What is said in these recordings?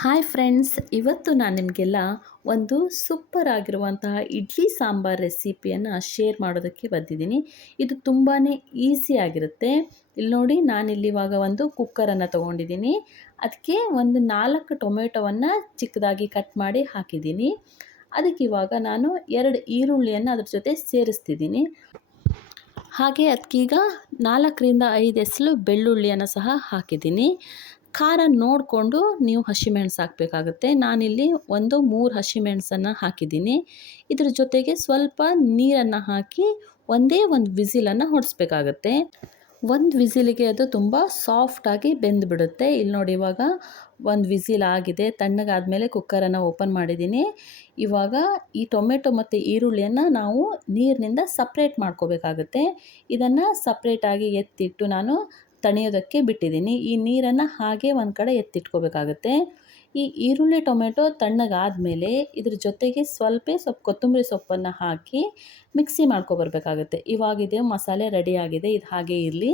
Hi friends, ಇವತ್ತು ನಾನು ನಿಮಗೆಲ್ಲ ಒಂದು ಸೂಪರ್ ಆಗಿರುವಂತಹ ಇಡ್ಲಿ ಸಾಂಬಾರ್ ರೆಸಿಪಿಯನ್ನು ಶೇರ್ ಮಾಡೋದಕ್ಕೆ ಬಂದಿದ್ದೀನಿ. ಇದು ತುಂಬಾ ಈಸಿ ಆಗಿರುತ್ತೆ. ಇಲ್ಲಿ ನೋಡಿ, ನಾನಿಲ್ಲಿ ಇವಾಗ ಒಂದು ಕುಕ್ಕರನ್ನು ತೊಗೊಂಡಿದ್ದೀನಿ. ಅದಕ್ಕೆ ಒಂದು 4 ಟೊಮೆಟೊವನ್ನು ಚಿಕ್ಕದಾಗಿ ಕಟ್ ಮಾಡಿ ಹಾಕಿದ್ದೀನಿ. ಅದಕ್ಕೆ ಇವಾಗ ನಾನು 2 ಈರುಳ್ಳಿಯನ್ನು ಅದ್ರ ಜೊತೆ ಸೇರಿಸ್ತಿದ್ದೀನಿ. ಹಾಗೆ ಅದಕ್ಕೀಗ 4ರಿಂದ 5 ಎಸಳು ಬೆಳ್ಳುಳ್ಳಿಯನ್ನು ಸಹ ಹಾಕಿದ್ದೀನಿ. ಖಾರ ನೋಡಿಕೊಂಡು ನೀವು ಹಸಿಮೆಣಸು ಹಾಕಬೇಕಾಗುತ್ತೆ. ನಾನಿಲ್ಲಿ 3 ಹಸಿಮೆಣಸನ್ನು ಹಾಕಿದ್ದೀನಿ. ಇದ್ರ ಜೊತೆಗೆ ಸ್ವಲ್ಪ ನೀರನ್ನು ಹಾಕಿ ಒಂದೇ ಒಂದು ವಿಸಿಲನ್ನು ಹೊಡಿಸ್ಬೇಕಾಗತ್ತೆ. ಒಂದು ವಿಸಿಲಿಗೆ ಅದು ತುಂಬ ಸಾಫ್ಟಾಗಿ ಬೆಂದುಬಿಡುತ್ತೆ. ಇಲ್ಲಿ ನೋಡಿ, ಇವಾಗ ಒಂದು ವಿಸಿಲ್ ಆಗಿದೆ. ತಣ್ಣಗಾದಮೇಲೆ ಕುಕ್ಕರನ್ನು ಓಪನ್ ಮಾಡಿದ್ದೀನಿ. ಇವಾಗ ಈ ಟೊಮೆಟೊ ಮತ್ತು ಈರುಳ್ಳಿಯನ್ನು ನಾವು ನೀರಿನಿಂದ ಸಪ್ರೇಟ್ ಮಾಡ್ಕೋಬೇಕಾಗುತ್ತೆ. ಇದನ್ನು ಸಪ್ರೇಟಾಗಿ ಎತ್ತಿಟ್ಟು ನಾನು ತಣಿಯೋದಕ್ಕೆ ಬಿಟ್ಟಿದ್ದೀನಿ. ಈ ನೀರನ್ನು ಹಾಗೆ ಒಂದು ಕಡೆ ಎತ್ತಿಟ್ಕೋಬೇಕಾಗುತ್ತೆ. ಈ ಈರುಳ್ಳಿ ಟೊಮೆಟೊ ತಣ್ಣಗಾದಮೇಲೆ ಇದ್ರ ಜೊತೆಗೆ ಸ್ವಲ್ಪ ಕೊತ್ತಂಬರಿ ಸೊಪ್ಪನ್ನು ಹಾಕಿ ಮಿಕ್ಸಿ ಮಾಡ್ಕೊಬರ್ಬೇಕಾಗುತ್ತೆ. ಇವಾಗಿದು ಮಸಾಲೆ ರೆಡಿಯಾಗಿದೆ. ಇದು ಹಾಗೆ ಇರಲಿ.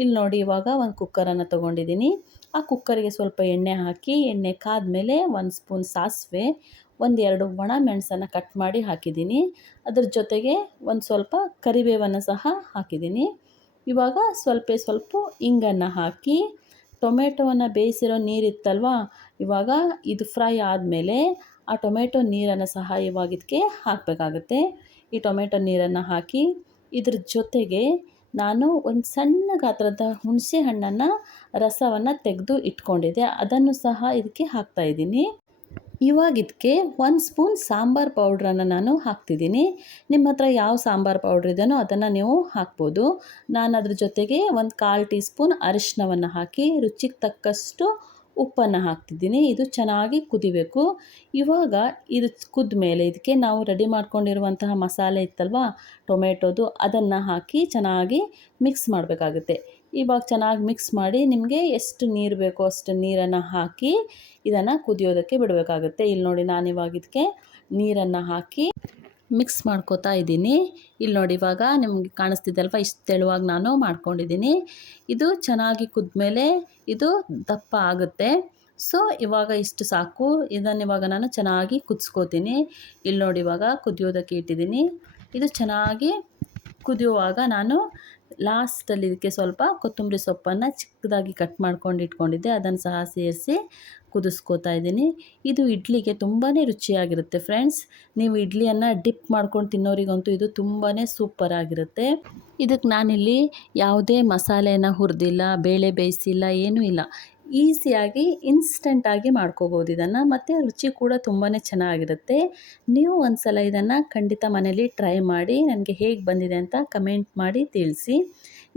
ಇಲ್ಲಿ ನೋಡಿ, ಇವಾಗ ಒಂದು ಕುಕ್ಕರನ್ನು ತೊಗೊಂಡಿದ್ದೀನಿ. ಆ ಕುಕ್ಕರಿಗೆ ಸ್ವಲ್ಪ ಎಣ್ಣೆ ಹಾಕಿ, ಎಣ್ಣೆ ಕಾದ್ಮೇಲೆ 1 ಸ್ಪೂನ್ ಸಾಸಿವೆ, 1-2 ಒಣ ಮೆಣಸನ್ನು ಕಟ್ ಮಾಡಿ ಹಾಕಿದ್ದೀನಿ. ಅದ್ರ ಜೊತೆಗೆ ಒಂದು ಸ್ವಲ್ಪ ಕರಿಬೇವನ್ನು ಸಹ ಹಾಕಿದ್ದೀನಿ. ಇವಾಗ ಸ್ವಲ್ಪ ಇಂಗನ್ನು ಹಾಕಿ, ಟೊಮೆಟೊವನ್ನು ಬೇಯಿಸಿರೋ ನೀರಿತ್ತಲ್ವ, ಇವಾಗ ಇದು ಫ್ರೈ ಆದಮೇಲೆ ಆ ಟೊಮೆಟೊ ನೀರನ್ನು ಸಹ ಇವಾಗ ಇದಕ್ಕೆ ಹಾಕಬೇಕಾಗುತ್ತೆ. ಈ ಟೊಮೆಟೊ ನೀರನ್ನು ಹಾಕಿ ಇದ್ರ ಜೊತೆಗೆ ನಾನು ಒಂದು ಸಣ್ಣ ಗಾತ್ರದ ಹುಣಸೆ ಹಣ್ಣನ್ನು ರಸವನ್ನು ತೆಗೆದು ಇಟ್ಕೊಂಡಿದ್ದೆ, ಅದನ್ನು ಸಹ ಇದಕ್ಕೆ ಹಾಕ್ತಾಯಿದ್ದೀನಿ. ಇವಾಗ ಇದಕ್ಕೆ 1 ಸ್ಪೂನ್ ಸಾಂಬಾರು ಪೌಡ್ರನ್ನು ನಾನು ಹಾಕ್ತಿದ್ದೀನಿ. ನಿಮ್ಮ ಹತ್ರ ಯಾವ ಸಾಂಬಾರು ಪೌಡ್ರ್ ಇದೆಯೋ ಅದನ್ನು ನೀವು ಹಾಕ್ಬೋದು. ನಾನು ಅದ್ರ ಜೊತೆಗೆ 1/4 ಟೀ ಸ್ಪೂನ್ ಅರಿಶಿನವನ್ನು ಹಾಕಿ ರುಚಿಗೆ ತಕ್ಕಷ್ಟು ಉಪ್ಪನ್ನು ಹಾಕ್ತಿದ್ದೀನಿ. ಇದು ಚೆನ್ನಾಗಿ ಕುದಿಬೇಕು. ಇವಾಗ ಇದು ಕುದ್ಮೇಲೆ ಇದಕ್ಕೆ ನಾವು ರೆಡಿ ಮಾಡ್ಕೊಂಡಿರುವಂತಹ ಮಸಾಲೆ ಇತ್ತಲ್ವ ಟೊಮೆಟೊದು, ಅದನ್ನು ಹಾಕಿ ಚೆನ್ನಾಗಿ ಮಿಕ್ಸ್ ಮಾಡಬೇಕಾಗುತ್ತೆ. ಇವಾಗ ಚೆನ್ನಾಗಿ ಮಿಕ್ಸ್ ಮಾಡಿ ನಿಮಗೆ ಎಷ್ಟು ನೀರು ಬೇಕೋ ಅಷ್ಟು ನೀರನ್ನು ಹಾಕಿ ಇದನ್ನು ಕುದಿಯೋದಕ್ಕೆ ಬಿಡಬೇಕಾಗುತ್ತೆ. ಇಲ್ಲಿ ನೋಡಿ, ನಾನಿವಾಗ ಇದಕ್ಕೆ ನೀರನ್ನು ಹಾಕಿ ಮಿಕ್ಸ್ ಮಾಡ್ಕೋತಾ ಇದ್ದೀನಿ. ಇಲ್ಲಿ ನೋಡಿ, ಇವಾಗ ನಿಮಗೆ ಕಾಣಿಸ್ತಿದ್ದಲ್ವ, ಇಷ್ಟು ತೆಳುವಾಗಿ ನಾನು ಮಾಡ್ಕೊಂಡಿದ್ದೀನಿ. ಇದು ಚೆನ್ನಾಗಿ ಕುದ್ಮೇಲೆ ಇದು ದಪ್ಪ ಆಗುತ್ತೆ. ಸೊ ಇವಾಗ ಇಷ್ಟು ಸಾಕು. ಇದನ್ನಿವಾಗ ನಾನು ಚೆನ್ನಾಗಿ ಕುದಿಸ್ಕೋತೀನಿ. ಇಲ್ಲಿ ನೋಡಿ, ಇವಾಗ ಕುದಿಯೋದಕ್ಕೆ ಇಟ್ಟಿದ್ದೀನಿ. ಇದು ಚೆನ್ನಾಗಿ ಕುದಿಯುವಾಗ ನಾನು ಲಾಸ್ಟಲ್ಲಿ ಇದಕ್ಕೆ ಸ್ವಲ್ಪ ಕೊತ್ತಂಬರಿ ಸೊಪ್ಪನ್ನು ಚಿಕ್ಕದಾಗಿ ಕಟ್ ಮಾಡ್ಕೊಂಡು ಇಟ್ಕೊಂಡಿದ್ದೆ, ಅದನ್ನು ಸಹ ಸೇರಿಸಿ ಕುದಿಸ್ಕೋತಾ ಇದ್ದೀನಿ. ಇದು ಇಡ್ಲಿಗೆ ತುಂಬಾ ರುಚಿಯಾಗಿರುತ್ತೆ ಫ್ರೆಂಡ್ಸ್. ನೀವು ಇಡ್ಲಿಯನ್ನು ಡಿಪ್ ಮಾಡ್ಕೊಂಡು ತಿನ್ನೋರಿಗಂತೂ ಇದು ತುಂಬಾ ಸೂಪರಾಗಿರುತ್ತೆ. ಇದಕ್ಕೆ ನಾನಿಲ್ಲಿ ಯಾವುದೇ ಮಸಾಲೆನ ಹುರಿದಿಲ್ಲ, ಬೇಳೆ ಬೇಯಿಸಿಲ್ಲ, ಏನೂ ಇಲ್ಲ. ಈಸಿಯಾಗಿ ಇನ್ಸ್ಟೆಂಟಾಗಿ ಮಾಡ್ಕೋಬೋದು ಇದನ್ನು. ಮತ್ತು ರುಚಿ ಕೂಡ ತುಂಬಾ ಚೆನ್ನಾಗಿರುತ್ತೆ. ನೀವು ಒಂದು ಸಲ ಇದನ್ನು ಖಂಡಿತ ಮನೇಲಿ ಟ್ರೈ ಮಾಡಿ ನನಗೆ ಹೇಗೆ ಬಂದಿದೆ ಅಂತ ಕಮೆಂಟ್ ಮಾಡಿ ತಿಳಿಸಿ.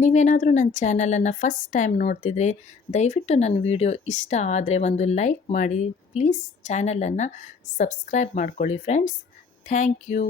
ನೀವೇನಾದರೂ ನನ್ನ ಚಾನಲನ್ನು ಫಸ್ಟ್ ಟೈಮ್ ನೋಡ್ತಿದ್ರೆ ದಯವಿಟ್ಟು ನನ್ನ ವಿಡಿಯೋ ಇಷ್ಟ ಆದರೆ ಒಂದು ಲೈಕ್ ಮಾಡಿ. ಪ್ಲೀಸ್ ಚಾನಲನ್ನು ಸಬ್ಸ್ಕ್ರೈಬ್ ಮಾಡ್ಕೊಳ್ಳಿ ಫ್ರೆಂಡ್ಸ್. Thank you.